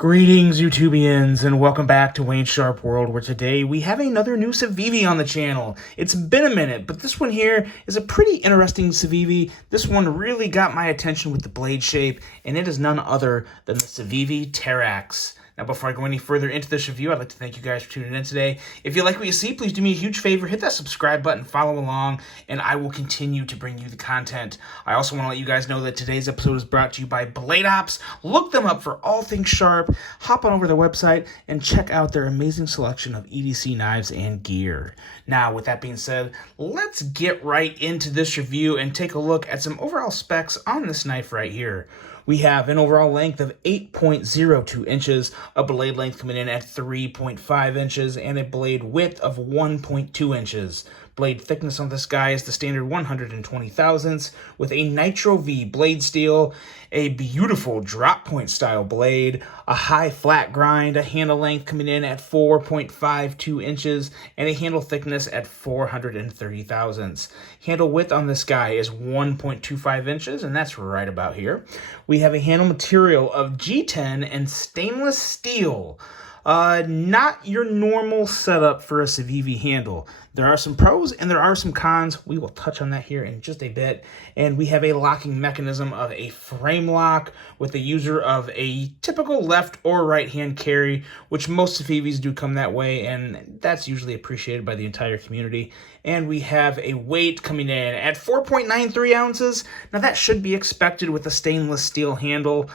Greetings, YouTubians, and welcome back to Wayne Sharp World, where today we have another new Civivi on the channel. It's been a minute, but this one here is a pretty interesting Civivi. This one really got my attention with the blade shape, and it is none other than the Civivi Terrax. Now, before I go any further into this review, I'd like to thank you guys for tuning in today. If you like what you see, please do me a huge favor, hit that subscribe button, follow along, and I will continue to bring you the content. I also want to let you guys know that today's episode is brought to you by Blade Ops. Look them up for all things sharp. Hop on over to their website and check out their amazing selection of EDC knives and gear. Now, with that being said, let's get right into this review and take a look at some overall specs on this knife right here. We have an overall length of 8.02 inches, a blade length coming in at 3.5 inches, and a blade width of 1.2 inches. Blade thickness on this guy is the standard 120 thousandths with a Nitro V blade steel, a beautiful drop point style blade, a high flat grind, a handle length coming in at 4.52 inches, and a handle thickness at 430 thousandths. Handle width on this guy is 1.25 inches, and that's right about here. We have a handle material of G10 and stainless steel. Not your normal setup for a Civivi handle. There are some pros and there are some cons. We will touch on that here in just a bit. And we have a locking mechanism of a frame lock with the user of a typical left or right hand carry, which most Civivis do come that way, and that's usually appreciated by the entire community. And we have a weight coming in at 4.93 ounces. Now that should be expected with a stainless steel handle.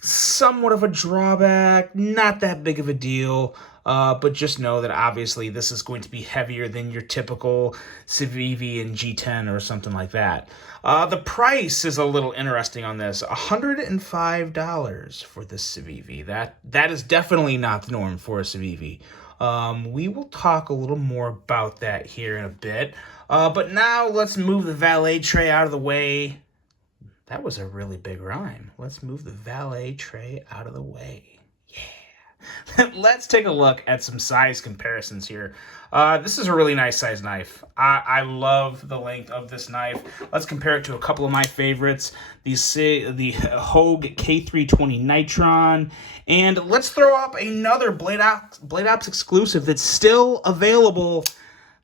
Somewhat of a drawback, not that big of a deal, but just know that obviously this is going to be heavier than your typical Civivi and G10 or something like that. The price is a little interesting on this, $105 for this Civivi. That is definitely not the norm for a Civivi. We will talk a little more about that here in a bit, but now let's move the valet tray out of the way. That was a really big rhyme. Let's move the valet tray out of the way. Yeah. Let's take a look at some size comparisons here. This is a really nice size knife. I love the length of this knife. Let's compare it to a couple of my favorites. The Hogue K320 Nitron. And let's throw up another Blade Ops exclusive that's still available.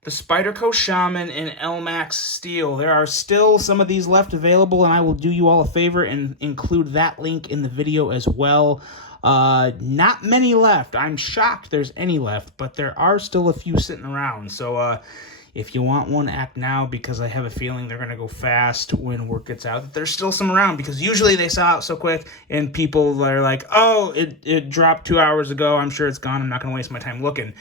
The Spyderco Shaman in LMAX steel. There are still some of these left available, and I will do you all a favor and include that link in the video as well. Not many left. I'm shocked there's any left, but there are still a few sitting around. So if you want one, act now, because I have a feeling they're going to go fast when word gets out that there's still some around, because usually they sell out so quick, and people are like, oh, it dropped 2 hours ago. I'm sure it's gone. I'm not going to waste my time looking.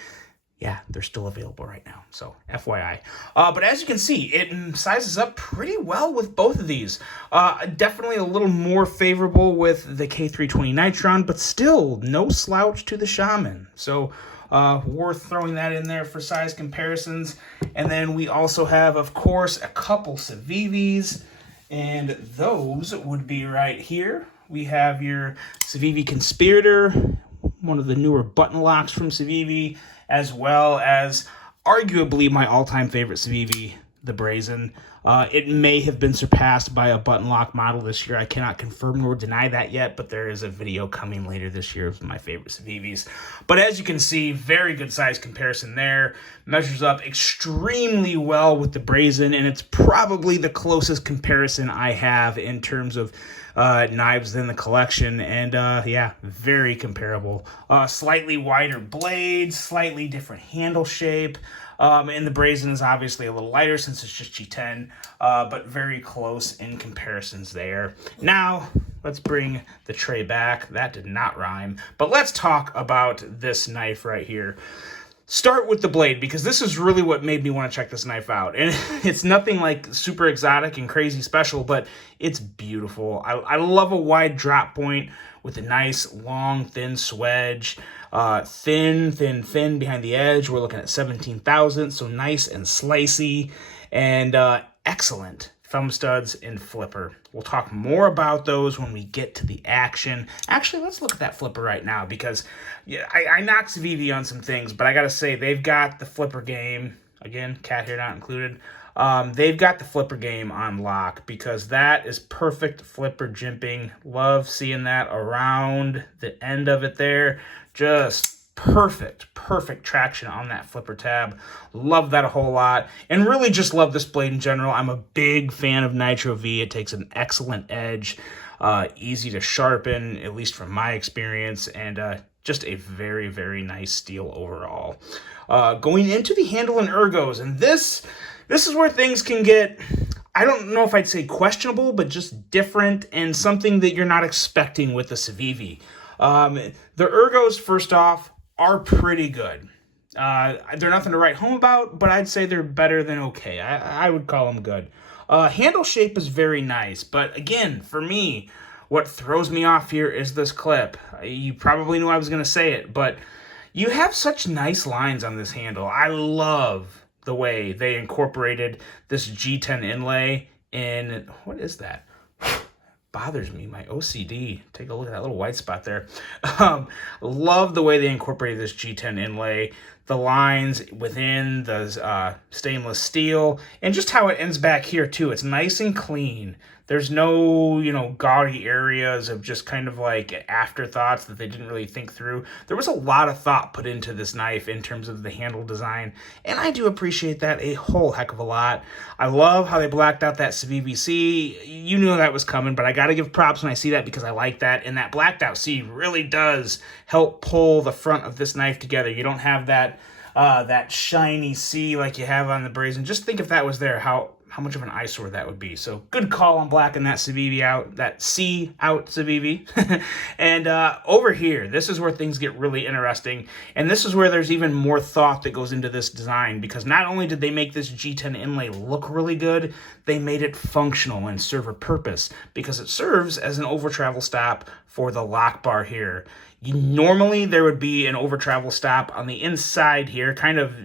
Yeah, they're still available right now, so FYI. But as you can see, it sizes up pretty well with both of these. Definitely a little more favorable with the K320 Nitron, but still no slouch to the Shaman. So worth throwing that in there for size comparisons. And then we also have, of course, a couple Civivis, and those would be right here. We have your Civivi Conspirator, one of the newer button locks from Civivi, as well as arguably my all-time favorite Civivi, the Brazen. It may have been surpassed by a button lock model this year. I cannot confirm nor deny that yet, but there is a video coming later this year of my favorite Civivis. But as you can see, very good size comparison there. Measures up extremely well with the Brazen, and it's probably the closest comparison I have in terms of knives in the collection, and yeah, very comparable. Slightly wider blades, slightly different handle shape, and the Brazen is obviously a little lighter since it's just G10, but very close in comparisons there. Now, let's bring the tray back. That did not rhyme, but let's talk about this knife right here. Start with the blade, because this is really what made me want to check this knife out. And it's nothing like super exotic and crazy special, but it's beautiful. I love a wide drop point with a nice, long, thin swedge. Thin behind the edge. We're looking at 17 thousandths, so nice and slicey. And excellent thumb studs and flipper. We'll talk more about those when we get to the action. Actually, let's look at that flipper right now, because yeah, I knocked Civivi on some things, but I gotta say, they've got the flipper game. Again, cat hair not included. they've got the flipper game on lock, because that is perfect flipper jimping. Love seeing that around the end of it there. Just perfect traction on that flipper tab. Love that a whole lot, and really just love this blade in general. I'm a big fan of Nitro V. It takes an excellent edge, easy to sharpen, at least from my experience, and just a very nice steel overall. Going into the handle and ergos, and this is where things can get, I don't know if I'd say questionable, but just different and something that you're not expecting with the Civivi. The ergos, first off, are pretty good. They're nothing to write home about, but I'd say they're better than okay. I would call them good. Handle shape is very nice, but again, for me, what throws me off here is this clip. You probably knew I was going to say it, but you have such nice lines on this handle. I love the way they incorporated this G10 inlay in, what is that? Bothers me, my OCD. Take a look at that little white spot there. Love the way they incorporated this G10 inlay, the lines within the stainless steel, and just how it ends back here too. It's nice and clean. There's no, gaudy areas of just kind of like afterthoughts that they didn't really think through. There was a lot of thought put into this knife in terms of the handle design, and I do appreciate that a whole heck of a lot. I love how they blacked out that Civivi C. You knew that was coming, but I gotta give props when I see that, because I like that, and that blacked out C really does help pull the front of this knife together. You don't have that shiny C like you have on the Brazen. Just think if that was there, how much of an eyesore that would be. So good call on blacking that Civivi out, that C out Civivi. And over here, this is where things get really interesting. And this is where there's even more thought that goes into this design, because not only did they make this G10 inlay look really good, they made it functional and serve a purpose, because it serves as an over travel stop for the lock bar here. Normally there would be an over travel stop on the inside here, kind of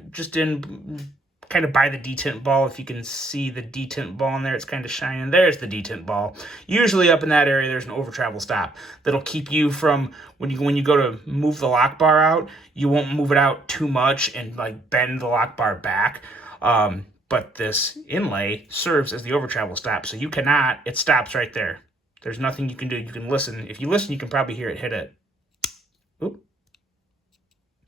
by the detent ball. If you can see the detent ball in there, it's kind of shining. There's the detent ball. Usually up in that area, there's an over travel stop that'll keep you from, when you go to move the lock bar out, you won't move it out too much and like bend the lock bar back. But this inlay serves as the over travel stop, so you cannot, it stops right there. There's nothing you can do. You can listen. If you listen, you can probably hear it hit it. Oop.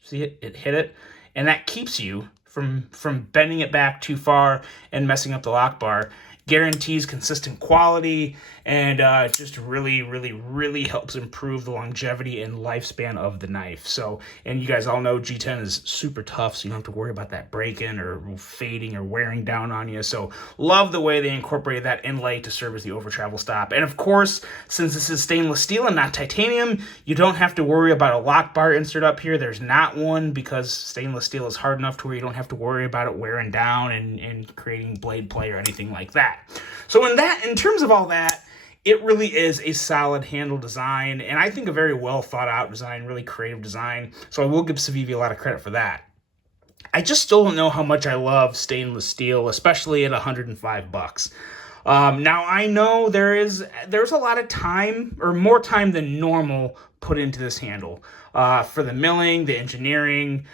See it? It hit it. And that keeps you from bending it back too far and messing up the lock bar. Guarantees consistent quality, and just really helps improve the longevity and lifespan of the knife. So, and you guys all know G10 is super tough, so you don't have to worry about that breaking or fading or wearing down on you. So love the way they incorporated that inlay to serve as the over travel stop. And of course, since this is stainless steel and not titanium, you don't have to worry about a lock bar insert up here. There's not one, because stainless steel is hard enough to where you don't have to worry about it wearing down and creating blade play or anything like that. So in terms of all that, it really is a solid handle design, and I think a very well thought out design, really creative design. So I will give Civivi a lot of credit for that. I just still don't know how much I love stainless steel, especially at $105. Now I know there's a lot of time, or more time than normal, put into this handle for the milling, the engineering.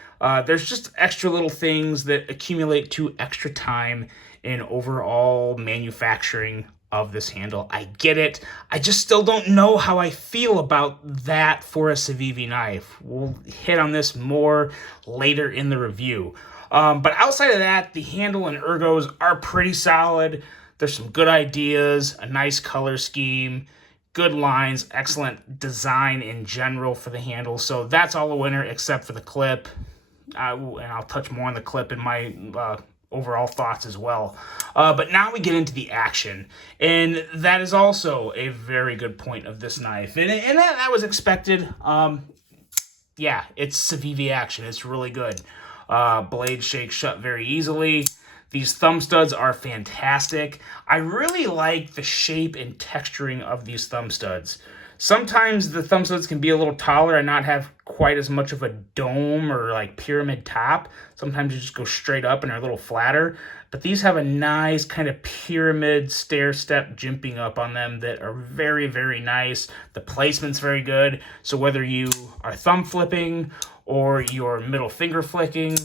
There's just extra little things that accumulate to extra time in overall manufacturing of this handle. I get it. I just still don't know how I feel about that for a Civivi knife. We'll hit on this more later in the review. But outside of that, the handle and ergos are pretty solid. There's some good ideas, a nice color scheme, good lines, excellent design in general for the handle. So that's all a winner except for the clip. And I'll touch more on the clip in my overall thoughts as well. But now we get into the action, and that is also a very good point of this knife, and that was expected. Yeah, it's Civivi action. It's really good. Blade shakes shut very easily. These thumb studs are fantastic. I really like the shape and texturing of these thumb studs. Sometimes the thumb studs can be a little taller and not have quite as much of a dome or like pyramid top. Sometimes you just go straight up and are a little flatter. But these have a nice kind of pyramid stair-step jimping up on them that are very nice. The placement's very good. So whether you are thumb flipping or you're middle finger flicking,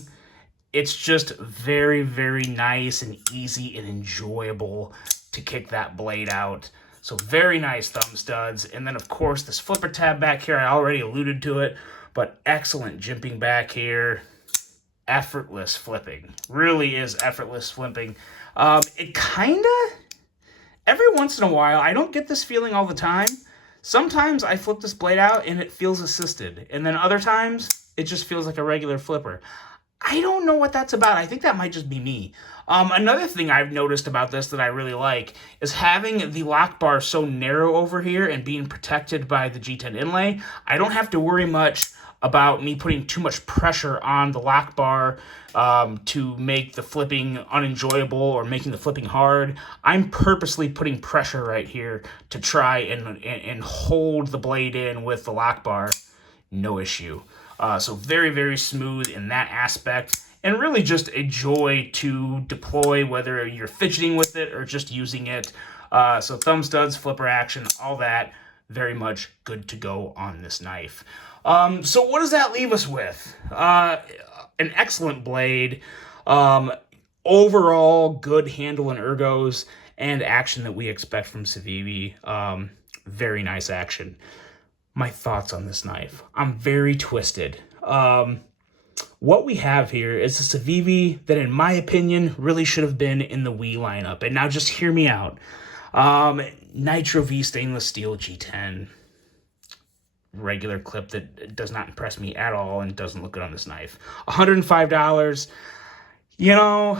it's just very, very nice and easy and enjoyable to kick that blade out. So very nice thumb studs. And then, of course, this flipper tab back here, I already alluded to it, but excellent jimping back here. Effortless flipping. Really is effortless flipping. It kind of, every once in a while, I don't get this feeling all the time. Sometimes I flip this blade out and it feels assisted. And then other times, it just feels like a regular flipper. I don't know what that's about. I think that might just be me. Another thing I've noticed about this that I really like is having the lock bar so narrow over here and being protected by the G10 inlay. I don't have to worry much about me putting too much pressure on the lock bar to make the flipping unenjoyable or making the flipping hard. I'm purposely putting pressure right here to try and hold the blade in with the lock bar. No issue. So very, very smooth in that aspect, and really just a joy to deploy, whether you're fidgeting with it or just using it. So thumb studs, flipper action, all that, very much good to go on this knife. So what does that leave us with? An excellent blade, overall good handle and ergos, and action that we expect from Civivi. Very nice action. My thoughts on this knife. I'm very twisted. What we have here is a Civivi that, in my opinion, really should have been in the Wii lineup. And now just hear me out. Nitro V stainless steel G10. Regular clip that does not impress me at all and doesn't look good on this knife. $105. You know,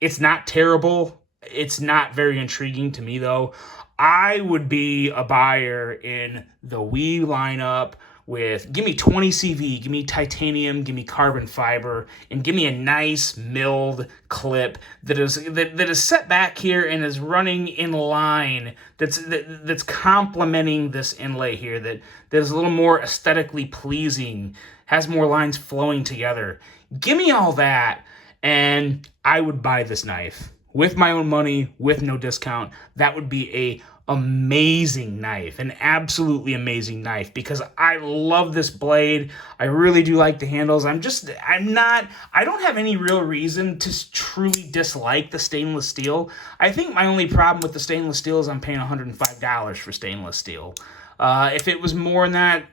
it's not terrible. It's not very intriguing to me, though. I would be a buyer in the Wii lineup with, give me 20 CV, give me titanium, give me carbon fiber, and give me a nice milled clip that is set back here and is running in line, that's complementing this inlay here, that is a little more aesthetically pleasing, has more lines flowing together. Give me all that, and I would buy this knife. With my own money, with no discount. That would be a amazing knife, an absolutely amazing knife, because I love this blade. I really do like the handles. I don't have any real reason to truly dislike the stainless steel. I think my only problem with the stainless steel is I'm paying $105 for stainless steel. If it was more in that,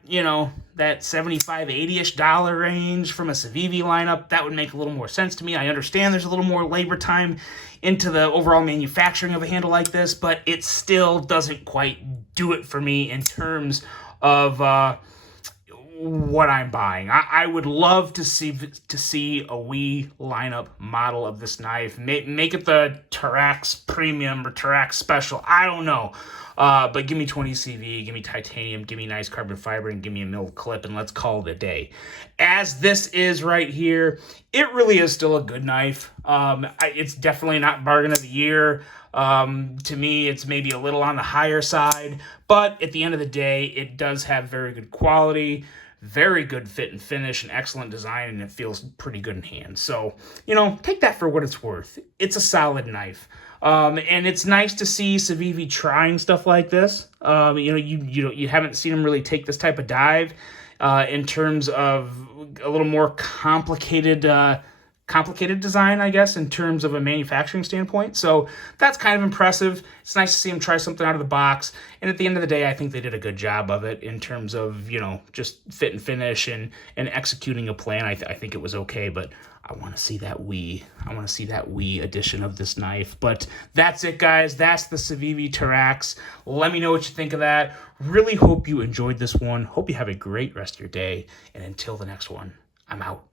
that $75, $80-ish range from a Civivi lineup, that would make a little more sense to me. I understand there's a little more labor time into the overall manufacturing of a handle like this, but it still doesn't quite do it for me in terms of what I'm buying. I would love to see a Wii lineup model of this knife. Make it the Tarax Premium or Tarax Special. I don't know. But give me 20 CV, give me titanium, give me nice carbon fiber, and give me a milled clip, and let's call it a day. As this is right here, it really is still a good knife. It's definitely not bargain of the year. To me, it's maybe a little on the higher side, but at the end of the day, it does have very good quality, very good fit and finish, and excellent design, and it feels pretty good in hand. So, take that for what it's worth. It's a solid knife. And it's nice to see Civivi trying stuff like this. You haven't seen them really take this type of dive in terms of a little more complicated design, I guess, in terms of a manufacturing standpoint. So that's kind of impressive. It's nice to see them try something out of the box. And at the end of the day, I think they did a good job of it in terms of, just fit and finish and executing a plan. I think it was okay, but I want to see that Wii. I want to see that Wii edition of this knife. But that's it, guys. That's the Civivi Tarax. Let me know what you think of that. Really hope you enjoyed this one. Hope you have a great rest of your day. And until the next one, I'm out.